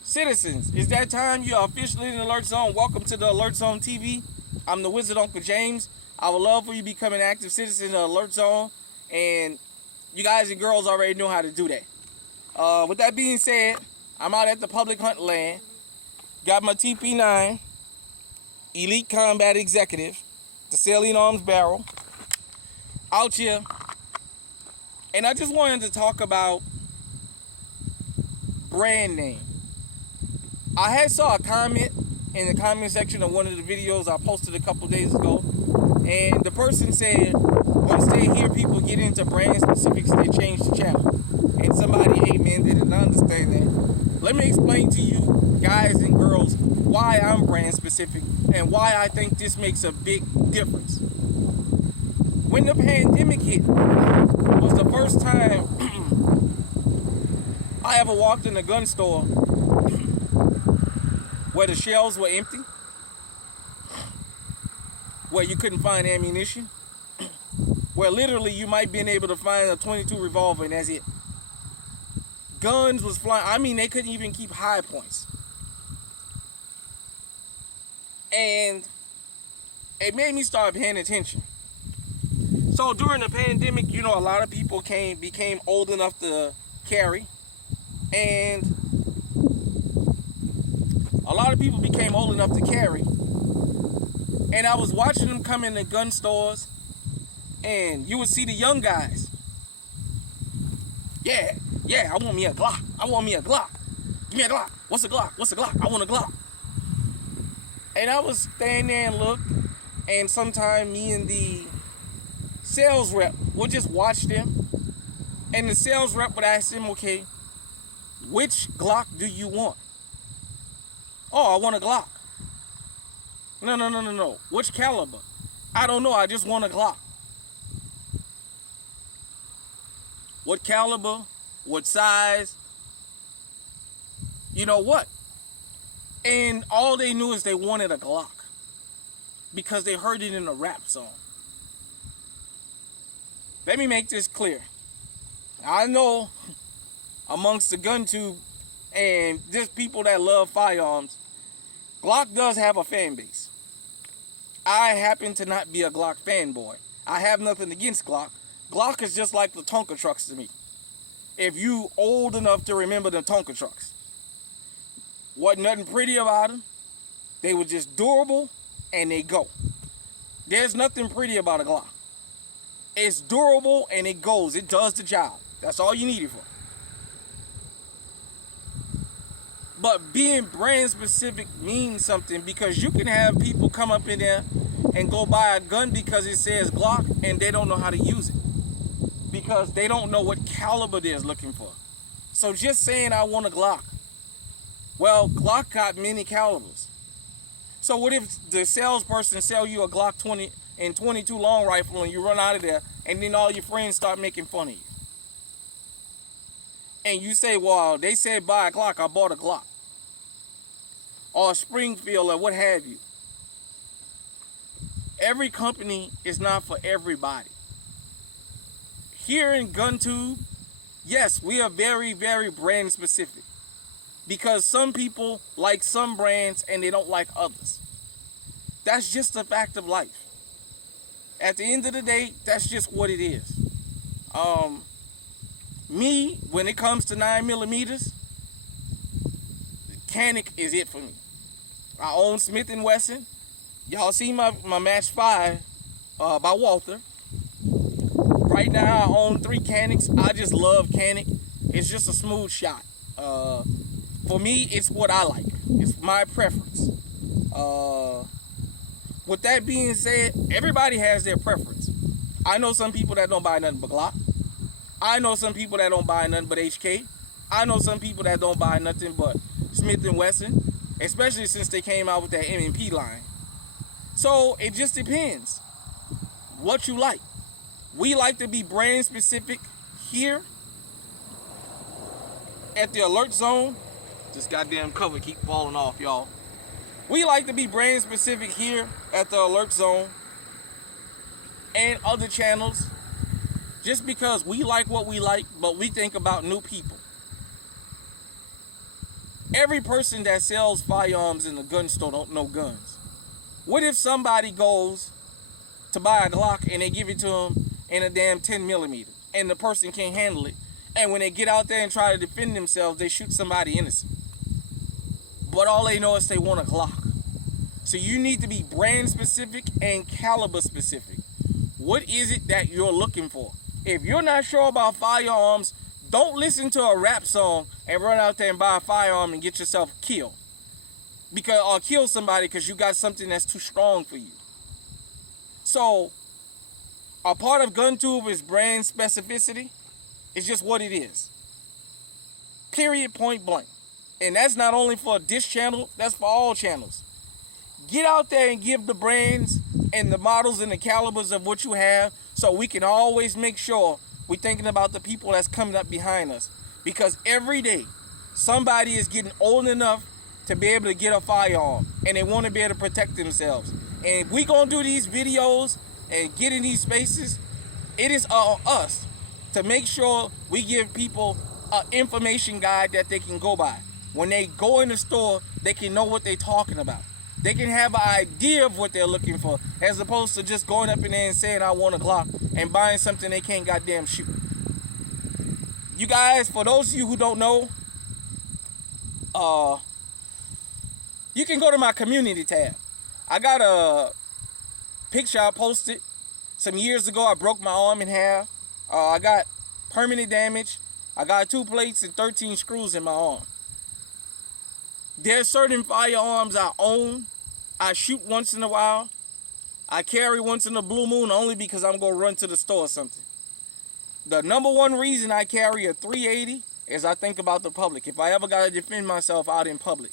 Citizens, it's that time. You are officially in the Alert Zone. Welcome to the Alert Zone TV. I'm the Wizard Uncle James. I would love for you to become an active citizen in the Alert Zone. And you guys and girls already know how to do that. With that being said, I'm out at the public hunt land. Got my TP9, Elite Combat Executive, the Saline Arms Barrel, out here. And I just wanted to talk about brand name. I had saw a comment in the comment section of one of the videos I posted a couple days ago, and the person said once they hear people get into brand specifics, they change the channel. And somebody, hey man, didn't understand that. Let me explain to you guys and girls why I'm brand specific and why I think this makes a big difference. When the pandemic hit, was the first time I ever walked in a gun store where the shelves were empty, where you couldn't find ammunition, where literally you might have been able to find a .22 revolver and that's it. Guns was flying. I mean, they couldn't even keep high points. And it made me start paying attention. So during the pandemic, a lot of people became old enough to carry. And a lot of people became old enough to carry. And I was watching them come in the gun stores, and you would see the young guys. Yeah, I want me a Glock. I want me a Glock. Give me a Glock. What's a Glock? What's a Glock? I want a Glock. And I was standing there and looked, and sometime me and the sales rep would just watch them. And the sales rep would ask them, okay, which Glock do you want? Oh, I want a Glock. No. Which caliber? I don't know. I just want a Glock. What caliber? What size? You know what? And all they knew is they wanted a Glock because they heard it in a rap song. Let me make this clear. I know amongst the gun tube and just people that love firearms, Glock does have a fan base. I happen to not be a Glock fanboy. I have nothing against Glock. Glock is just like the Tonka trucks to me. If you old enough to remember the Tonka trucks. Wasn't nothing pretty about them. They were just durable and they go. There's nothing pretty about a Glock. It's durable and it goes. It does the job. That's all you need it for. But being brand specific means something because you can have people come up in there and go buy a gun because it says Glock and they don't know how to use it. Because they don't know what caliber they're looking for. So just saying I want a Glock. Well, Glock got many calibers. So what if the salesperson sell you a Glock 20 and .22 long rifle and you run out of there and then all your friends start making fun of you? And you say, well, they said buy a Glock, I bought a Glock. Or a Springfield or what have you. Every company is not for everybody. Here in GunTube, yes, we are very, very brand specific. Because some people like some brands and they don't like others. That's just a fact of life. At the end of the day, that's just what it is. Me, when it comes to 9mm, Canic is it for me. I own Smith & Wesson. Y'all see my Match 5 by Walther. Right now I own 3 Canics. I just love Canic. It's just a smooth shot. For me, it's what I like. It's my preference. With that being said, everybody has their preference. I know some people that don't buy nothing but Glock. I know some people that don't buy nothing but HK. I know some people that don't buy nothing but Smith & Wesson, especially since they came out with that M&P line. So it just depends what you like. We like to be brand specific here at the Alert Zone. This goddamn cover keep falling off, y'all. We like to be brand specific here at the Alert Zone and other channels just because we like what we like, but we think about new people. Every person that sells firearms in the gun store don't know guns. What if somebody goes to buy a Glock and they give it to them in a damn 10 millimeter and the person can't handle it? And when they get out there and try to defend themselves, they shoot somebody innocent. But all they know is they want a Glock. So you need to be brand specific and caliber specific. What is it that you're looking for? If you're not sure about firearms, don't listen to a rap song and run out there and buy a firearm and get yourself killed. Or kill somebody because you got something that's too strong for you. So, a part of GunTube is brand specificity. It's just what it is. Period, point blank. And that's not only for this channel, that's for all channels. Get out there and give the brands and the models and the calibers of what you have so we can always make sure we're thinking about the people that's coming up behind us. Because every day, somebody is getting old enough to be able to get a firearm and they want to be able to protect themselves. And if we gonna do these videos and get in these spaces, it is on us to make sure we give people an information guide that they can go by. When they go in the store, they can know what they're talking about. They can have an idea of what they're looking for, as opposed to just going up in there and saying, I want a Glock, and buying something they can't goddamn shoot. You guys, for those of you who don't know, you can go to my community tab. I got a picture I posted some years ago. I broke my arm in half. I got permanent damage. I got 2 plates and 13 screws in my arm. There's certain firearms I own. I shoot once in a while. I carry once in a blue moon only because I'm going to run to the store or something. The number one reason I carry a 380 is I think about the public. If I ever got to defend myself out in public,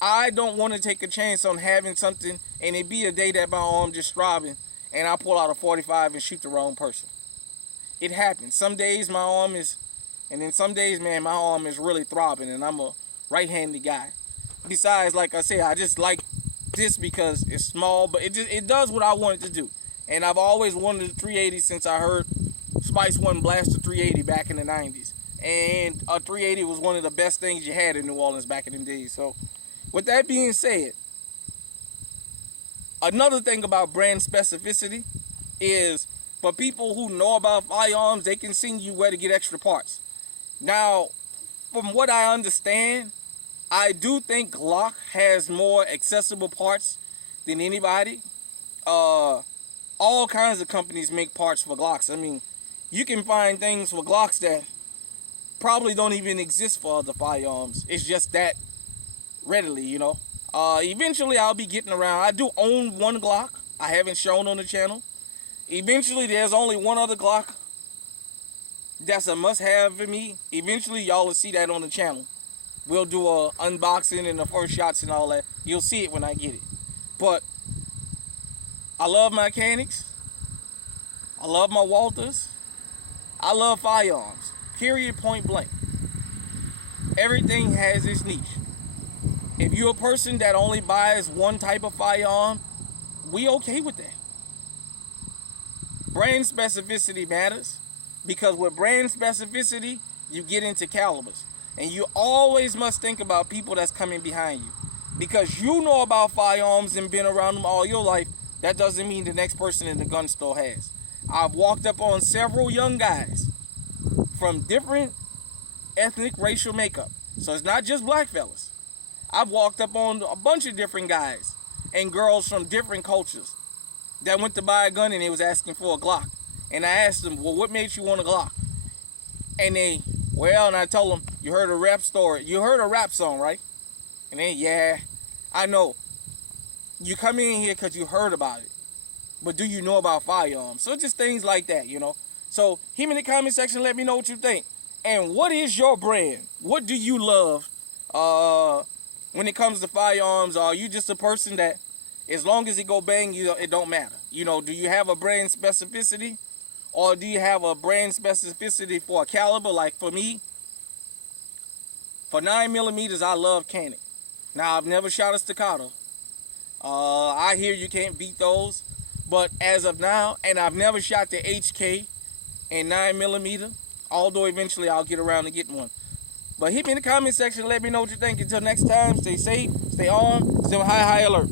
I don't want to take a chance on having something and it be a day that my arm just throbbing and I pull out a 45 and shoot the wrong person. It happens. Some days my arm is, and then some days, man, my arm is really throbbing and I'm a right-handed guy. Besides, like I said, I just like this because it's small, but it does what I want it to do. And I've always wanted a 380 since I heard Spice One blast a 380 back in the 90s. And a 380 was one of the best things you had in New Orleans back in them days. So, with that being said, another thing about brand specificity is for people who know about firearms, they can send you where to get extra parts. Now, from what I understand, I do think Glock has more accessible parts than anybody. All kinds of companies make parts for Glocks. I mean, you can find things for Glocks that probably don't even exist for other firearms. It's just that readily, you know. Eventually, I'll be getting around. I do own one Glock. I haven't shown on the channel. Eventually, there's only one other Glock that's a must-have for me. Eventually, y'all will see that on the channel. We'll do a unboxing and the first shots and all that. You'll see it when I get it. But I love mechanics. I love my Walthers. I love firearms. Period, point blank. Everything has its niche. If you're a person that only buys one type of firearm, we okay with that. Brand specificity matters because with brand specificity, you get into calibers. And you always must think about people that's coming behind you. Because you know about firearms and been around them all your life, that doesn't mean the next person in the gun store has. I've walked up on several young guys from different ethnic, racial makeup. So it's not just black fellas. I've walked up on a bunch of different guys and girls from different cultures that went to buy a gun and they was asking for a Glock. And I asked them, well, what made you want a Glock? And and I told them, you heard a rap song, right? And then, yeah, I know. You come in here because you heard about it. But do you know about firearms? So just things like that, you know. So hit me in the comment section, let me know what you think. And what is your brand? What do you love when it comes to firearms? Are you just a person that, as long as it go bang, it don't matter? You know, do you have a brand specificity? Or do you have a brand specificity for a caliber? Like for me, for 9mm, I love Canik. Now, I've never shot a staccato. I hear you can't beat those. But as of now, and I've never shot the HK and 9mm, although eventually I'll get around to getting one. But hit me in the comment section. Let me know what you think. Until next time, stay safe, stay on, stay on high alert.